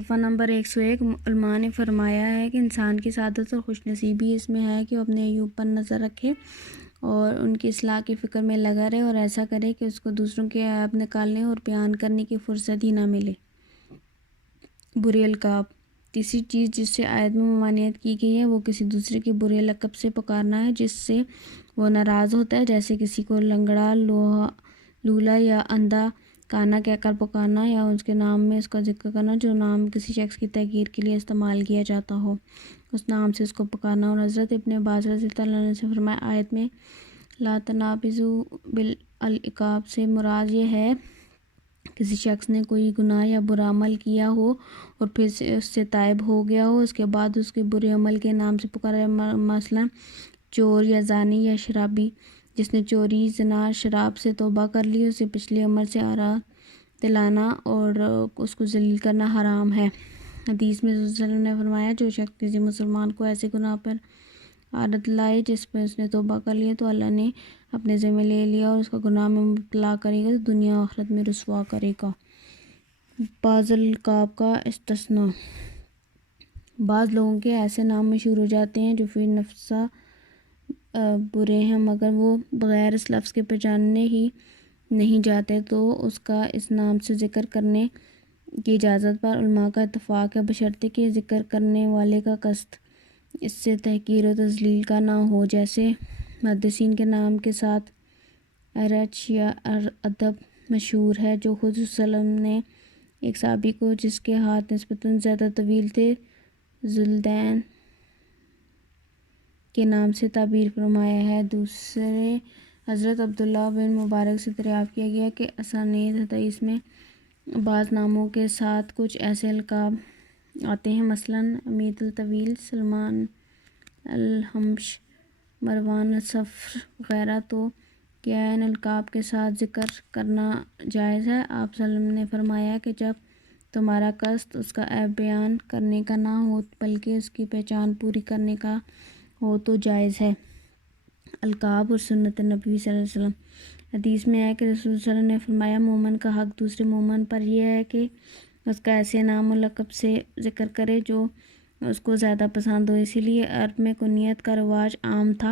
صفحہ نمبر 101 علماء نے فرمایا ہے کہ انسان کی سعادت اور خوش نصیبی اس میں ہے کہ وہ اپنے عیوب پر نظر رکھے اور ان کی اصلاح کی فکر میں لگا رہے اور ایسا کرے کہ اس کو دوسروں کے عیب نکالنے اور بیان کرنے کی فرصت ہی نہ ملے۔ برے القاب۔ تیسری چیز جس سے آیت میں ممانعت کی گئی ہے وہ کسی دوسرے کے برے لقب سے پکارنا ہے جس سے وہ ناراض ہوتا ہے، جیسے کسی کو لنگڑا، لولا یا اندھا کانا کہہ کر پکارنا یا اس کے نام میں اس کا ذکر کرنا جو نام کسی شخص کی تحقیر کے لیے استعمال کیا جاتا ہو، اس نام سے اس کو پکارنا۔ اور حضرت ابن عباس رضی اللہ عنہ سے فرمایا، آیت میں لا تنابزوا بالالقاب سے مراد یہ ہے کسی شخص نے کوئی گناہ یا برا عمل کیا ہو اور پھر سے اس سے تائب ہو گیا ہو، اس کے بعد اس کے برے عمل کے نام سے پکارا، مثلا چور یا زانی یا شرابی۔ جس نے چوری، زنا، شراب سے توبہ کر لی، اسے پچھلے عمل سے آراز دلانا اور اس کو ذلیل کرنا حرام ہے۔ حدیث میں رسول صلی اللہ علیہ وسلم نے فرمایا، جو شخص کسی مسلمان کو ایسے گناہ پر عادت لائے جس پہ اس نے توبہ کر لی تو اللہ نے اپنے ذمہ لے لیا اور اس کا گناہ میں مبتلا کرے گا، تو دنیا و آخرت میں رسوا کرے گا۔ بعض القاب کا استثناء۔ بعض لوگوں کے ایسے نام مشہور ہو جاتے ہیں جو فی نفسہ برے ہیں، مگر وہ بغیر اس لفظ کے پہچانے ہی نہیں جاتے، تو اس کا اس نام سے ذکر کرنے کی اجازت پر علماء کا اتفاق ہے، بشرطے کہ ذکر کرنے والے کا قصد اس سے تحقیر و تذلیل کا نہ ہو، جیسے محدثین کے نام کے ساتھ ارچ یا ادب مشہور ہے، جو خود صلی اللہ علیہ وسلم نے ایک صحابی کو جس کے ہاتھ نسبتاً زیادہ طویل تھے ذوالدین کے نام سے تعبیر فرمایا ہے۔ دوسرے حضرت عبداللہ بن مبارک سے دریافت کیا گیا کہ اسانید حدیث میں بعض ناموں کے ساتھ کچھ ایسے القاب آتے ہیں، مثلاً امید الطویل، سلمان الحمش، مروان الصفر وغیرہ، تو کیا ان القاب کے ساتھ ذکر کرنا جائز ہے؟ آپ صلی اللہ علیہ وسلم نے فرمایا کہ جب تمہارا قصد اس کا عیب بیان کرنے کا نہ ہو بلکہ اس کی پہچان پوری کرنے کا ہو تو جائز ہے۔ القاب اور سنت نبوی صلی اللہ علیہ وسلم۔ حدیث میں ہے کہ رسول صلی اللہ علیہ وسلم نے فرمایا، مومن کا حق دوسرے مومن پر یہ ہے کہ اس کا ایسے نام و لقب سے ذکر کرے جو اس کو زیادہ پسند ہو۔ اسی لیے عرب میں کنیت کا رواج عام تھا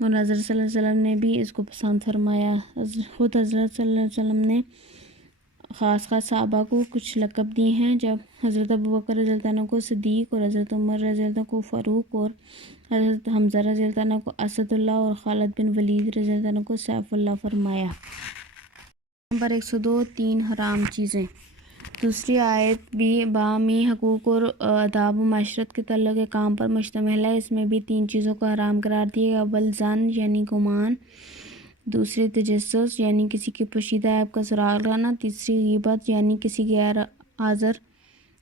اور حضرت صلی اللہ علیہ وسلم نے بھی اس کو پسند فرمایا۔ خود حضرت صلی اللہ علیہ وسلم نے خاص صحابہ کو کچھ لقب دیے ہیں، جب حضرت ابوبکر رضی اللہ عنہ کو صدیق اور حضرت عمر رضی اللہ عنہ کو فاروق اور حضرت حمزہ رضی اللہ عنہ کو اسد اللہ اور خالد بن ولید رضی اللہ عنہ کو سیف اللہ فرمایا۔ نمبر 102 3 حرام چیزیں۔ دوسری آیت بھی باہمی حقوق اور آداب و معاشرت کے تعلق کام پر مشتمل ہے، اس میں بھی 3 چیزوں کو حرام قرار دیا گیا۔ اول ظن یعنی گمان، دوسرے تجسس یعنی کسی کے پوشیدہ عیب کا سراغ لگانا، تیسری غیبت یعنی کسی غیر حاضر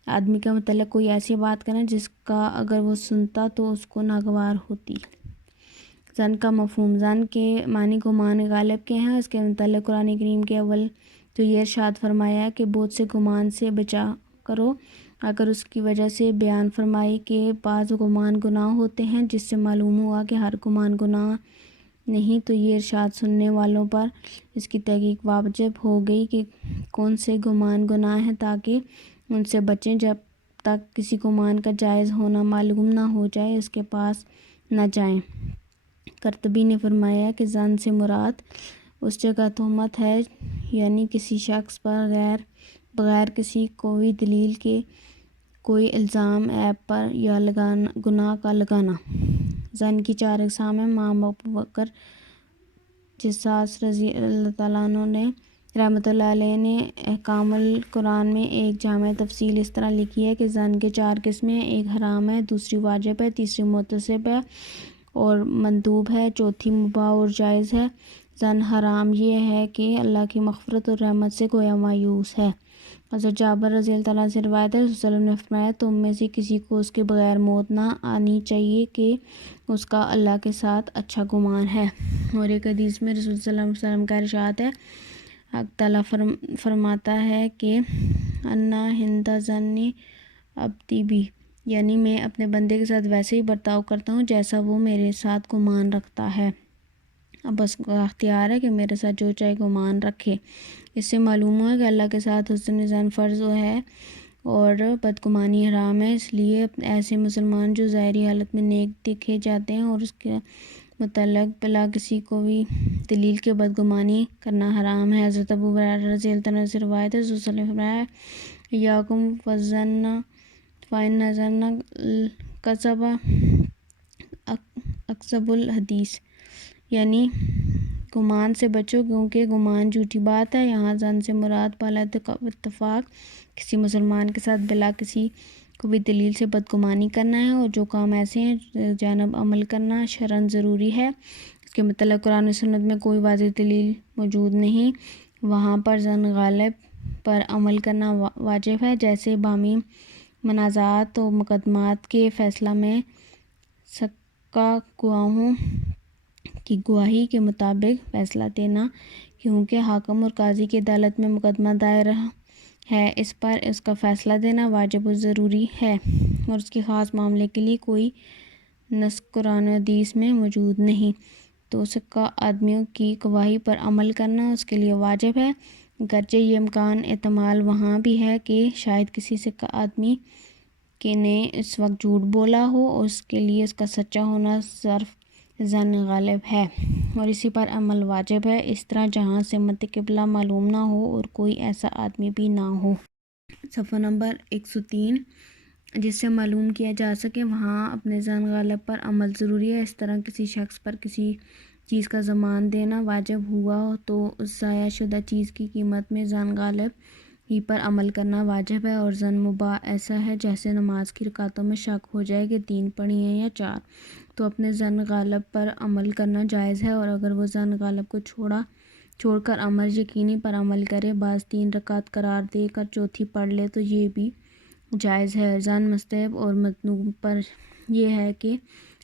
آدمی کے متعلق کوئی ایسی بات کرنا جس کا اگر وہ سنتا تو اس کو ناگوار ہوتی۔ ظن کا مفہوم۔ ظن کے معنی گمان غالب کے ہیں، اس کے متعلق قرآن کریم کے اول تو یہ ارشاد فرمایا ہے کہ بہت سے گمان سے بچا کرو، اگر اس کی وجہ سے بیان فرمائی کہ بعض گمان گناہ ہوتے ہیں جس سے معلوم ہوا کہ ہر گمان گناہ نہیں، تو یہ ارشاد سننے والوں پر اس کی تحقیق واجب ہو گئی کہ کون سے گمان گناہ ہیں تاکہ ان سے بچیں، جب تک کسی گمان کا جائز ہونا معلوم نہ ہو جائے اس کے پاس نہ جائیں۔ قرطبی نے فرمایا کہ ظن سے مراد اس جگہ تہمت ہے، یعنی کسی شخص پر بغیر کسی قوی دلیل کے کوئی الزام عیب پر یا گناہ کا لگانا۔ ظن کی 4 اقسام ہیں۔ امام ابوبکر جساس رضی اللہ تعالیٰ عنہ نے رحمۃ اللہ علیہ نے احکام القرآن میں ایک جامع تفصیل اس طرح لکھی ہے کہ ظن کے 4 قسمیں ہیں، ایک حرام ہے، دوسری واجب ہے، تیسری متصب ہے اور مندوب ہے، چوتھی مباح اور جائز ہے۔ ظن حرام یہ ہے کہ اللہ کی مغفرت اور رحمت سے گویا مایوس ہے۔ حضرت جابر رضی اللہ تعالیٰ عنہ سے روایت ہے، رسول صلی اللہ علیہ وسلم نے فرمایا، تم میں سے کسی کو اس کے بغیر موت نہ آنی چاہیے کہ اس کا اللہ کے ساتھ اچھا گمان ہے۔ اور ایک حدیث میں رسول صلی اللہ علیہ وسلم کا ارشاد ہے، حق تعالیٰ فرماتا ہے کہ انا ہند ظن عبدی بی، یعنی میں اپنے بندے کے ساتھ ویسے ہی برتاؤ کرتا ہوں جیسا وہ میرے ساتھ گمان رکھتا ہے، اب اس کا اختیار ہے کہ میرے ساتھ جو چاہے گمان رکھے۔ اس سے معلوم ہوا کہ اللہ کے ساتھ حسن ظن فرض ہے اور بدگمانی حرام ہے، اس لیے ایسے مسلمان جو ظاہری حالت میں نیک دیکھے جاتے ہیں اور اس کے متعلق بلا کسی کو بھی دلیل کے بدگمانی کرنا حرام ہے۔ حضرت ابو ہریرہ رضی اللہ عنہ سے روایت ہے، رسول صلی اللہ علیہ وسلم نے فرمایا ایاکم والظن فإن الظن کذب اکذب الحدیث، یعنی گمان سے بچو کیونکہ گمان جھوٹی بات ہے۔ یہاں ظن سے مراد بالا اتفاق کسی مسلمان کے ساتھ بلا کسی کو بھی دلیل سے بدگمانی کرنا ہے، اور جو کام ایسے ہیں جانب عمل کرنا شرعاً ضروری ہے، اس کے متعلق قرآن و سنت میں کوئی واضح دلیل موجود نہیں، وہاں پر ظن غالب پر عمل کرنا واجب ہے۔ جیسے باہمی منازعات و مقدمات کے فیصلہ میں سکہ گواہوں کی گواہی کے مطابق فیصلہ دینا، کیونکہ حاکم اور قاضی کی عدالت میں مقدمہ دائر ہے، اس پر اس کا فیصلہ دینا واجب و ضروری ہے، اور اس کے خاص معاملے کے لیے کوئی نص قرآن و حدیث میں موجود نہیں، تو سکہ آدمیوں کی گواہی پر عمل کرنا اس کے لیے واجب ہے، گرچہ یہ امکان احتمال وہاں بھی ہے کہ شاید کسی سکہ آدمی کے نے اس وقت جھوٹ بولا ہو، اور اس کے لیے اس کا سچا ہونا صرف ظن غالب ہے اور اسی پر عمل واجب ہے۔ اس طرح جہاں سمت قبلہ معلوم نہ ہو اور کوئی ایسا آدمی بھی نہ ہو، صفحہ نمبر 103، جس سے معلوم کیا جا سکے، وہاں اپنے ظن غالب پر عمل ضروری ہے۔ اس طرح کسی شخص پر کسی چیز کا ضمان دینا واجب ہوا تو اس ضائع شدہ چیز کی قیمت میں ظن غالب ہی پر عمل کرنا واجب ہے، اور ظن مباح ایسا ہے جیسے نماز کی رکعتوں میں شک ہو جائے کہ 3 پڑھی ہیں یا 4، تو اپنے ظن غالب پر عمل کرنا جائز ہے، اور اگر وہ ظن غالب کو چھوڑ کر امر یقینی پر عمل کرے، بعض 3 رکعت قرار دے کر چوتھی پڑھ لے تو یہ بھی جائز ہے۔ ظن مستحب اور مطلوب پر یہ ہے کہ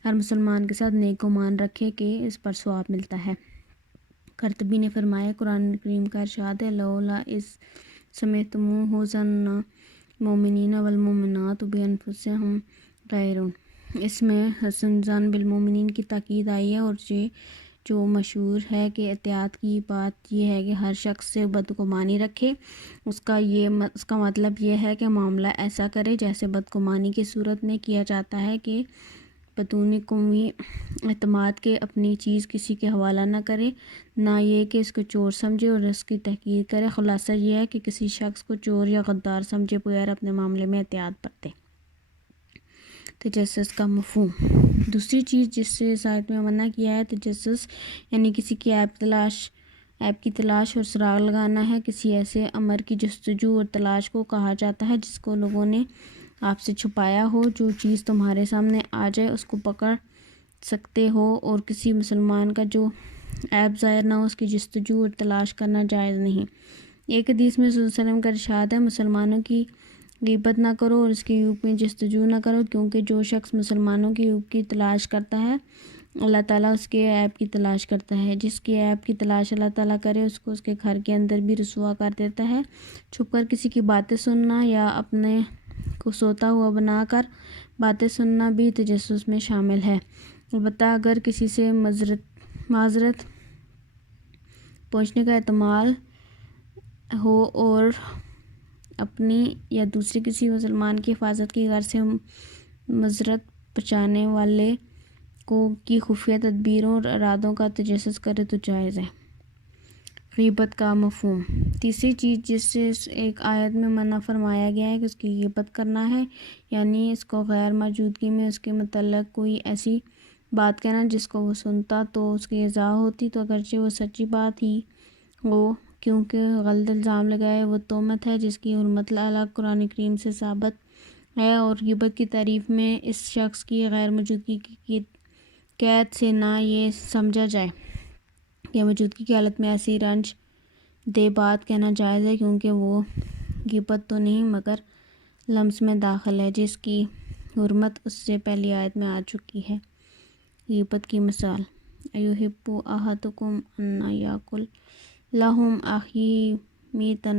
ہر مسلمان کے ساتھ نیک گمان رکھے کہ اس پر ثواب ملتا ہے۔ قرطبی نے فرمایا، قرآن کریم کا ارشاد ہے لولا اذ سمعتموہ ظن المؤمنین والمؤمنات بانفسہم خیرا، اس میں حسن ظن بالمؤمنین کی تاکید آئی ہے، اور یہ جو مشہور ہے کہ احتیاط کی بات یہ ہے کہ ہر شخص سے بدگمانی رکھے، اس کا مطلب یہ ہے کہ معاملہ ایسا کرے جیسے بدگمانی کی صورت میں کیا جاتا ہے، کہ بدون قوی اعتماد کے اپنی چیز کسی کے حوالہ نہ کرے، نہ یہ کہ اس کو چور سمجھے اور اس کی تحقیر کرے۔ خلاصہ یہ ہے کہ کسی شخص کو چور یا غدار سمجھے بغیر اپنے معاملے میں احتیاط برتے۔ تجسس کا مفہوم۔ دوسری چیز جس سے اس آیت میں منع کیا ہے تجسس، یعنی کسی کی عیب کی تلاش اور سراغ لگانا ہے۔ کسی ایسے امر کی جستجو اور تلاش کو کہا جاتا ہے جس کو لوگوں نے آپ سے چھپایا ہو۔ جو چیز تمہارے سامنے آ جائے اس کو پکڑ سکتے ہو، اور کسی مسلمان کا جو عیب ظاہر نہ ہو اس کی جستجو اور تلاش کرنا جائز نہیں۔ ایک حدیث میں رسول صلی اللہ علیہ وسلم کا ارشاد ہے، مسلمانوں کی غیبت نہ کرو اور اس کے عیوب میں جستجو نہ کرو، کیونکہ جو شخص مسلمانوں کے عیوب کی تلاش کرتا ہے اللہ تعالیٰ اس کے عیب کی تلاش کرتا ہے، جس کی عیب کی تلاش اللہ تعالیٰ کرے اس کو اس کے گھر کے اندر بھی رسوا کر دیتا ہے۔ چھپ کر کسی کی باتیں سننا یا اپنے کو سوتا ہوا بنا کر باتیں سننا بھی تجسس میں شامل ہے، البتہ اگر کسی سے معذرت پہنچنے کا احتمال ہو اور اپنی یا دوسرے کسی مسلمان کی حفاظت کی غرض سے معذرت پہنچانے والے کی خفیہ تدبیروں اور ارادوں کا تجسس کرے تو جائز ہے۔ غیبت کا مفہوم۔ تیسری چیز جس سے اس ایک آیت میں منع فرمایا گیا ہے کہ اس کی غیبت کرنا ہے، یعنی اس کو غیر موجودگی میں اس کے متعلق کوئی ایسی بات کہنا جس کو وہ سنتا تو اس کی ایذا ہوتی، تو اگرچہ وہ سچی بات ہی ہو، کیونکہ غلط الزام لگائے وہ تہمت ہے جس کی حرمت الگ قرآن کریم سے ثابت ہے، اور غیبت کی تعریف میں اس شخص کی غیر موجودگی کی قید سے نہ یہ سمجھا جائے کہ موجودگی کی حالت میں ایسی رنج دہ بات کہنا جائز ہے، کیونکہ وہ غیبت تو نہیں مگر لمس میں داخل ہے جس کی حرمت اس سے پہلی آیت میں آ چکی ہے۔ غیبت کی مثال، ایحب احدکم ان یاکل لحم اخیہ میتا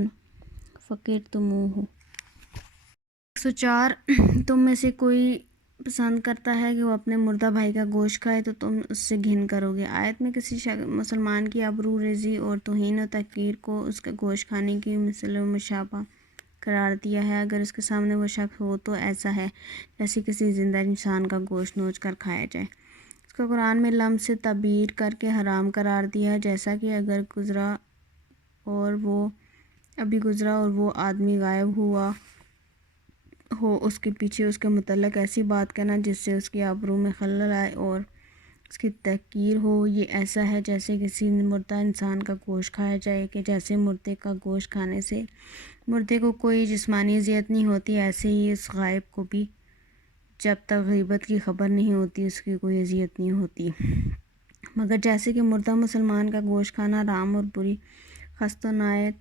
فکرہتموہ۔ 104 تم میں سے کوئی پسند کرتا ہے کہ وہ اپنے مردہ بھائی کا گوشت کھائے تو تم اس سے گھن کرو گے۔ آیت میں کسی مسلمان کی آبرو ریزی اور توہین و تحقیر کو اس کا گوشت کھانے کی مثل و مشابہ قرار دیا ہے اگر اس کے سامنے وہ شخص ہو تو ایسا ہے جیسے کسی زندہ انسان کا گوشت نوچ کر کھایا جائے۔ اس کو قرآن میں لمس سے تعبیر کر کے حرام قرار دیا ہے، جیسا کہ اگر ابھی گزرا اور وہ آدمی غائب ہوا ہو، اس کے پیچھے اس کے متعلق ایسی بات کہنا جس سے اس کی آبرو میں خلل آئے اور اس کی تحقیر ہو، یہ ایسا ہے جیسے کسی مردہ انسان کا گوشت کھایا جائے کہ جیسے مردے کا گوشت کھانے سے مردے کو کوئی جسمانی اذیت نہیں ہوتی، ایسے ہی اس غائب کو بھی جب تک غیبت کی خبر نہیں ہوتی اس کی کوئی اذیت نہیں ہوتی، مگر جیسے کہ مردہ مسلمان کا گوشت کھانا حرام اور بری خست و نایت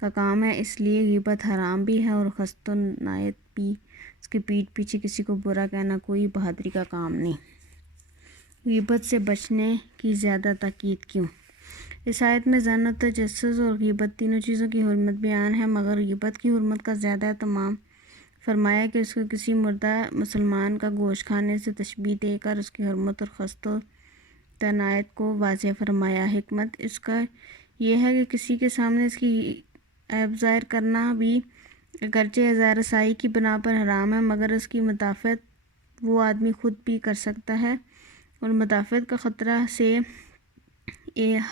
کا کام ہے، اس لیے غیبت حرام بھی ہے اور خست و نایت بھی۔ اس کے پیٹھ پیچھے کسی کو برا کہنا کوئی بہادری کا کام نہیں۔ غیبت سے بچنے کی زیادہ تاکید کیوں؟ اس آیت میں ظن و تجسس اور غیبت تینوں چیزوں کی حرمت بیان ہے، مگر غیبت کی حرمت کا زیادہ اہتمام فرمایا کہ اس کو کسی مردہ مسلمان کا گوشت کھانے سے تشبیہ دے کر اس کی حرمت اور خست و تنایت کو واضح فرمایا۔ حکمت اس کا یہ ہے کہ کسی کے سامنے اس کی عیب ظاہر کرنا بھی اگرچہ اظہار رسائی کی بنا پر حرام ہے، مگر اس کی مدافعت وہ آدمی خود بھی کر سکتا ہے اور مدافعت کا خطرہ سے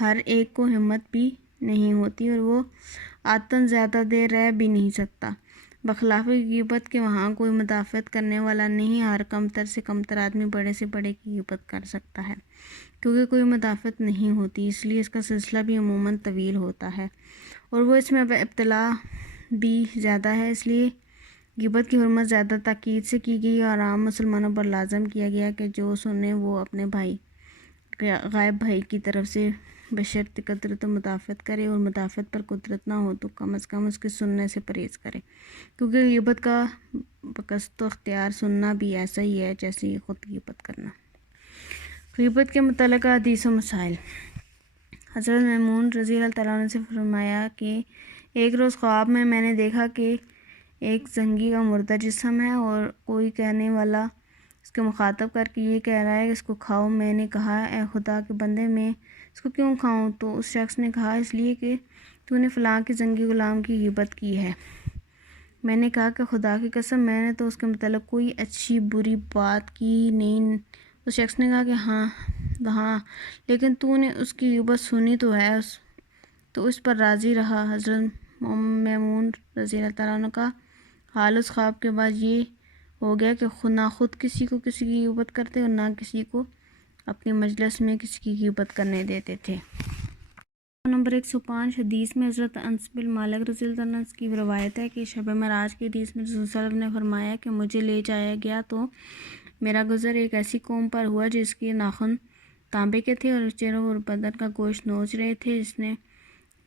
ہر ایک کو ہمت بھی نہیں ہوتی اور وہ عادتاً زیادہ دیر رہ بھی نہیں سکتا، بخلاف غیبت کے وہاں کوئی مدافعت کرنے والا نہیں، ہر کمتر سے کمتر آدمی بڑے سے بڑے کی غیبت کر سکتا ہے، کیونکہ کوئی مدافعت نہیں ہوتی، اس لیے اس کا سلسلہ بھی عموماً طویل ہوتا ہے اور وہ اس میں ابتلا بھی زیادہ ہے، اس لیے غیبت کی حرمت زیادہ تاکید سے کی گئی اور عام مسلمانوں پر لازم کیا گیا کہ جو سنے وہ اپنے غائب بھائی کی طرف سے بشرط قدرت و مدافعت کرے اور مدافعت پر قدرت نہ ہو تو کم از کم اس کے سننے سے پرہیز کرے، کیونکہ غیبت کا بقصد و اختیار سننا بھی ایسا ہی ہے جیسے یہ خود غیبت کرنا۔ غیبت کے متعلق حدیث و مسائل۔ حضرت میمون رضی اللہ تعالیٰ عنہ سے فرمایا کہ ایک روز خواب میں نے دیکھا کہ ایک زنگی کا مردہ جسم ہے اور کوئی کہنے والا اس کو مخاطب کر کے یہ کہہ رہا ہے کہ اس کو کھاؤ۔ میں نے کہا اے خدا کے بندے میں اس کو کیوں کھاؤں؟ تو اس شخص نے کہا اس لیے کہ تو نے فلاں کے زنگی غلام کی غیبت کی ہے۔ میں نے کہا کہ خدا کی قسم میں نے تو اس کے متعلق کوئی اچھی بری بات کی ہی نہیں۔ اس شخص نے کہا کہ ہاں لیکن تو نے اس کی غیبت سنی تو ہے، تو اس پر راضی رہا۔ حضرت میمون رضی اللہ تعالیٰ عنہ کا حال اس خواب کے بعد یہ ہو گیا کہ نہ خود کسی کو کسی کی غیبت کرتے اور نہ کسی کو اپنی مجلس میں کسی کی غیبت کرنے دیتے تھے۔ نمبر 105 حدیث میں حضرت انس بن مالک رضی اللہ عنہ کی روایت ہے کہ شب معراج کی حدیث میں رسول صلی اللہ علیہ وسلم نے فرمایا کہ مجھے لے جایا گیا تو میرا گزر ایک ایسی قوم پر ہوا جس کے ناخن تانبے کے تھے اور چہروں اور بدن کا گوشت نوچ رہے تھے۔ جس نے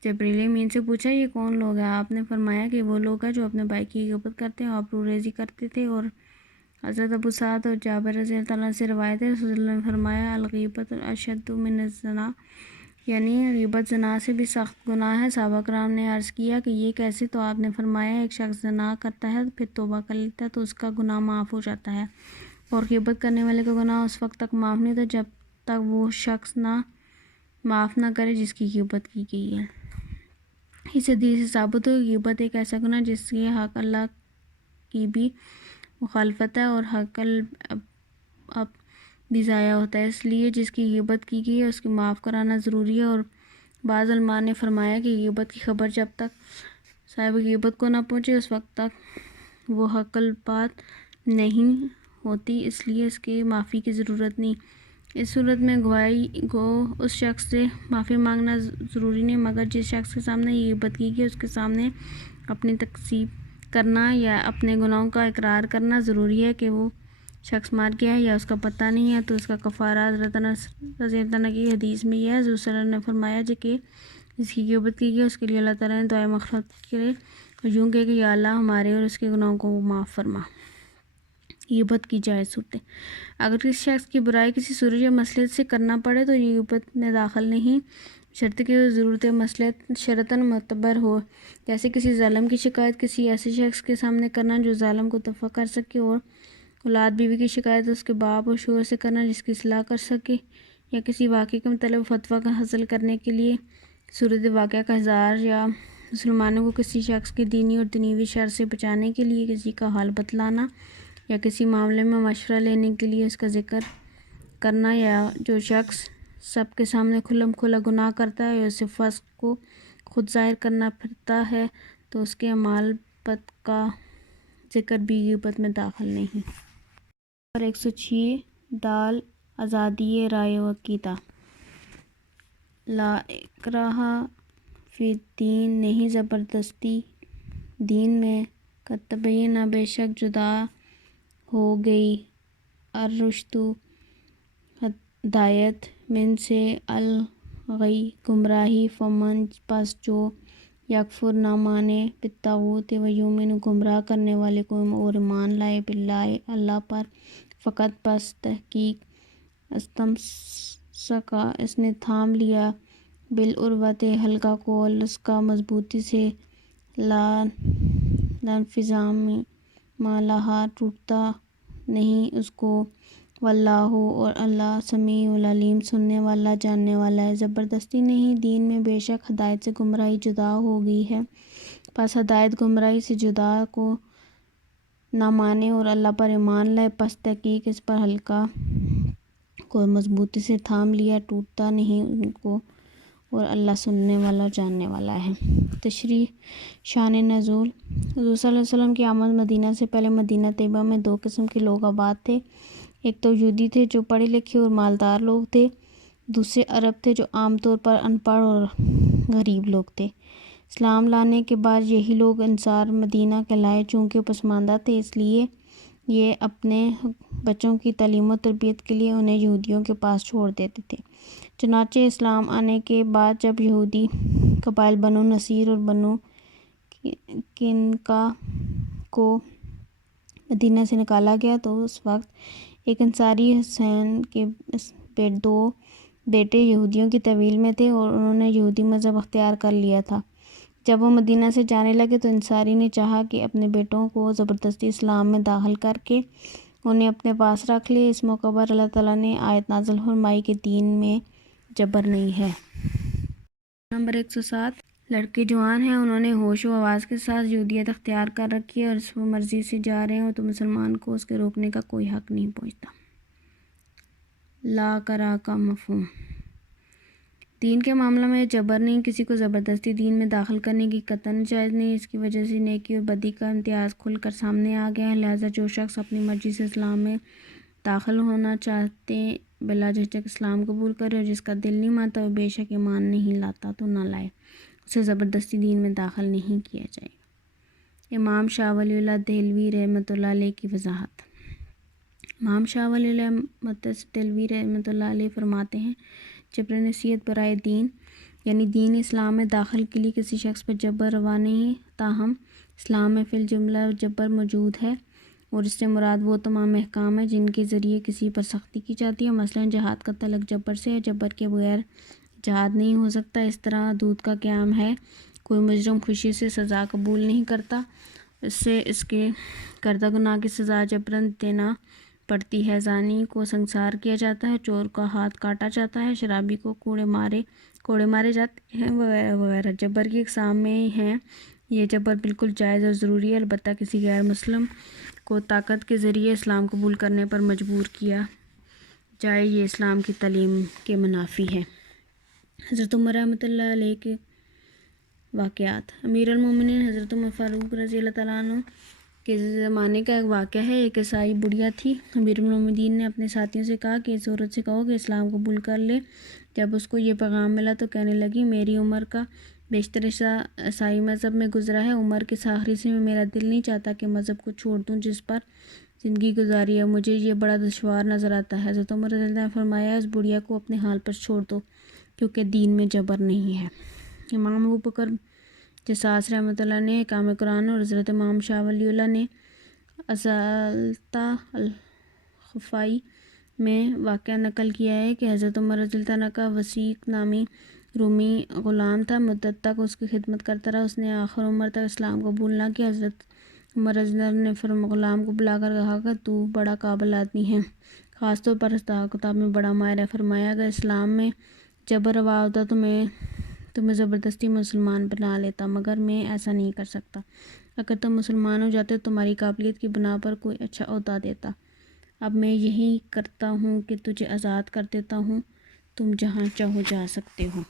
جبریل امین سے پوچھا یہ کون لوگ ہیں؟ آپ نے فرمایا کہ وہ لوگ ہیں جو اپنے بھائی کی غیبت کرتے ہیں اور آبرو ریزی کرتے تھے۔ اور حضرت ابو سعد اور جابر رضی اللہ تعالیٰ سے روایت ہے رسول اللہ نے فرمایا الغیبۃ اشد من الزنا، یعنی غیبت زنا سے بھی سخت گناہ ہے۔ صحابہ کرام نے عرض کیا کہ یہ کیسے؟ تو آپ نے فرمایا ایک شخص زنا کرتا ہے پھر توبہ کر لیتا ہے تو اس کا گناہ معاف ہو جاتا ہے، اور غیبت کرنے والے کا گناہ اس وقت تک معاف نہیں ہوتا جب تک وہ شخص معاف نہ کرے جس کی غیبت کی گئی ہے۔ اس حدیث سے ثابت ہو کہ غیبت ایک ایسا گناہ جس کے حق اللہ کی بھی مخالفت ہے اور حق اب بھی ضائع ہوتا ہے، اس لیے جس کی غیبت کی گئی ہے اس کی معاف کرانا ضروری ہے۔ اور بعض علماء نے فرمایا کہ غیبت کی خبر جب تک صاحب غیبت کو نہ پہنچے اس وقت تک وہ حق بات نہیں ہوتی، اس لیے اس کے معافی کی ضرورت نہیں۔ اس صورت میں گواہی گو اس شخص سے معافی مانگنا ضروری نہیں، مگر جس شخص کے سامنے یہ غیبت کی گئی اس کے سامنے اپنی تکذیب کرنا یا اپنے گناہوں کا اقرار کرنا ضروری ہے کہ وہ شخص مار گیا ہے یا اس کا پتہ نہیں ہے تو اس کا کفارہ حضرت انس رضی اللہ عنہ کی حدیث میں یہ ہے حضور صلی اللہ علیہ وسلم نے فرمایا کہ جس کی غیبت کی گئی اس کے لیے اللہ تعالیٰ نے دعائے مغفرت کرے اور یوں کہ یا اللہ ہمارے اور اس کے گناہوں کو معاف فرما۔ غیبت کی جائز صورتیں۔ اگر کسی شخص کی برائی کسی صورت یا مصلحت سے کرنا پڑے تو یہ غیبت میں داخل نہیں، شرط کہ ضرورت مصلحت شرعاً معتبر ہو، جیسے کسی ظالم کی شکایت کسی ایسے شخص کے سامنے کرنا جو ظالم کو دفع کر سکے، اور اولاد بیوی کی شکایت اس کے باپ اور شوہر سے کرنا جس کی اصلاح کر سکے، یا کسی واقعے کے متعلق فتویٰ حاصل کرنے کے لیے صورت واقعہ کا اظہار یا مسلمانوں کو کسی شخص کی دینی اور دنیوی شر سے بچانے کے لیے کسی کا حال بتلانا یا کسی معاملے میں مشورہ لینے کے لیے اس کا ذکر کرنا، یا جو شخص سب کے سامنے کھلم کھلا گناہ کرتا ہے یا اسے فسق کو خود ظاہر کرنا پھرتا ہے تو اس کے اعمال بد کا ذکر بھی غیبت میں داخل نہیں۔ نمبر 106 دال آزادی رائے و عقیدہ۔ لا اکراہ فی الدین، نہیں زبردستی دین میں، قد تبین بے شک جدا ہو گئی، الرشد ہدایت، من سے الغی گمراہی، فمن پس جو یکفر نہ مانے، بالطاغوت و یؤمن گمراہ کرنے والے کو اور ایمان لائے، باللہ اللہ پر، فقط پس تحقیق، استمسکا اس نے تھام لیا، بالعروۃ حلقہ کو، اس کا مضبوطی سے، لا انفصام لہا ٹوٹتا نہیں اس کو، واللہ اور اللہ سمیع العلیم سننے والا جاننے والا ہے۔ زبردستی نہیں دین میں، بے شک ہدایت سے گمراہی جدا ہو گئی ہے، پس ہدایت گمراہی سے جدا کو نہ مانے اور اللہ پر ایمان لائے، پس تحقیق اس پر حلقہ کو مضبوطی سے تھام لیا، ٹوٹتا نہیں ان کو، اور اللہ سننے والا جاننے والا ہے۔ تشریح شان نزول۔ حضور صلی اللہ علیہ وسلم کی آمد مدینہ سے پہلے مدینہ طیبہ میں دو قسم کے لوگ آباد تھے، ایک تو یہودی تھے جو پڑھے لکھے اور مالدار لوگ تھے، دوسرے عرب تھے جو عام طور پر ان پڑھ اور غریب لوگ تھے۔ اسلام لانے کے بعد یہی لوگ انصار مدینہ کہلائے، چونکہ پسماندہ تھے اس لیے یہ اپنے بچوں کی تعلیم و تربیت کے لیے انہیں یہودیوں کے پاس چھوڑ دیتے تھے۔ چنانچہ اسلام آنے کے بعد جب یہودی قبائل بنو نصیر اور بنو قینقاع کو مدینہ سے نکالا گیا تو اس وقت ایک انصاری حسین کے دو بیٹے یہودیوں کی تحویل میں تھے اور انہوں نے یہودی مذہب اختیار کر لیا تھا۔ جب وہ مدینہ سے جانے لگے تو انصاری نے چاہا کہ اپنے بیٹوں کو زبردستی اسلام میں داخل کر کے انہیں اپنے پاس رکھ لے۔ اس موقع پر اللہ تعالیٰ نے آیت نازل فرمائی کہ دین میں جبر نہیں ہے۔ نمبر 107 لڑکے جوان ہیں، انہوں نے ہوش و حواس کے ساتھ یہودیت اختیار کر رکھی ہے اور اس مرضی سے جا رہے ہوں تو مسلمان کو اس کے روکنے کا کوئی حق نہیں پہنچتا۔ لا اکراہ کا مفہوم۔ دین کے معاملہ میں جبر نہیں، کسی کو زبردستی دین میں داخل کرنے کی قطعاً جائز نہیں، اس کی وجہ سے نیکی اور بدی کا امتیاز کھل کر سامنے آ گیا ہے، لہٰذا جو شخص اپنی مرضی سے اسلام میں داخل ہونا چاہتے بلا جھجک اسلام قبول کرے اور جس کا دل نہیں مانتا وہ بے شک ایمان نہیں لاتا تو نہ لائے، اسے زبردستی دین میں داخل نہیں کیا جائے گا۔ امام شاہ ولی اللہ دہلوی رحمۃ اللہ علیہ کی وضاحت۔ امام شاہ ولی اللہ دہلوی رحمۃ اللہ علیہ فرماتے ہیں، جبر نصیحت برائے دین یعنی دین اسلام میں داخل کے لیے کسی شخص پر جبر روا نہیں، تاہم اسلام میں فی الجملہ جبر موجود ہے اور اس سے مراد وہ تمام احکام ہیں جن کے ذریعے کسی پر سختی کی جاتی ہے، مثلاً جہاد کا تعلق جبر سے ہے، جبر کے بغیر جہاد نہیں ہو سکتا۔ اس طرح حدود کا قیام ہے، کوئی مجرم خوشی سے سزا قبول نہیں کرتا، اس سے اس کے کردہ گناہ کی سزا جبراً دینا پڑتی ہے، زانی کو سنگسار کیا جاتا ہے، چور کا ہاتھ کاٹا جاتا ہے، شرابی کو کوڑے مارے جاتے ہیں وغیرہ وغیرہ۔ جبر کی اقسام میں ہیں، یہ جبر بالکل جائز اور ضروری ہے، البتہ کسی غیر مسلم کو طاقت کے ذریعے اسلام قبول کرنے پر مجبور کیا جائے، یہ اسلام کی تعلیم کے منافی ہے۔ حضرت عمر رحمۃ اللہ علیہ کے واقعات۔ امیر المومنین حضرت عمر فاروق رضی اللہ تعالیٰ عنہ کے زمانے کا ایک واقعہ ہے۔ ایک عیسائی بڑھیا تھی، امیر المومنین نے اپنے ساتھیوں سے کہا کہ اس عورت سے کہو کہ اسلام قبول کر لے۔ جب اس کو یہ پیغام ملا تو کہنے لگی، میری عمر کا بیشتر حصہ عیسائی مذہب میں گزرا ہے، عمر کے آخری حصے میں میرا دل نہیں چاہتا کہ مذہب کو چھوڑ دوں جس پر زندگی گزاری ہے، مجھے یہ بڑا دشوار نظر آتا ہے۔ حضرت عمر رضی اللہ عنہ نے فرمایا، اس بڑھیا کو اپنے حال پر چھوڑ دو کیونکہ دین میں جبر نہیں ہے۔ امام ابوبکر جساس رحمۃ اللہ نے احکام قرآن اور حضرت امام شاہ ولی اللہ نے ازالۃ الخفائی میں واقعہ نقل کیا ہے کہ حضرت عمر رضی اللہ عنہ کا وثیق نامی رومی غلام تھا، مدت تک اس کی خدمت کرتا رہا، اس نے آخر عمر تک اسلام قبول نہ کیا۔ حضرت عمر رضی اللہ عنہ نے غلام کو بلا کر کہا کہ تو بڑا قابل آدمی ہے، خاص طور پر حساب کتاب میں بڑا ماہر ہے، فرمایا اگر اسلام میں جبر روا ہوتا تو میں تمہیں زبردستی مسلمان بنا لیتا، مگر میں ایسا نہیں کر سکتا۔ اگر تم مسلمان ہو جاتے تو تمہاری قابلیت کی بنا پر کوئی اچھا عہدہ دیتا۔ اب میں یہی کرتا ہوں کہ تجھے آزاد کر دیتا ہوں، تم جہاں چاہو جا سکتے ہو۔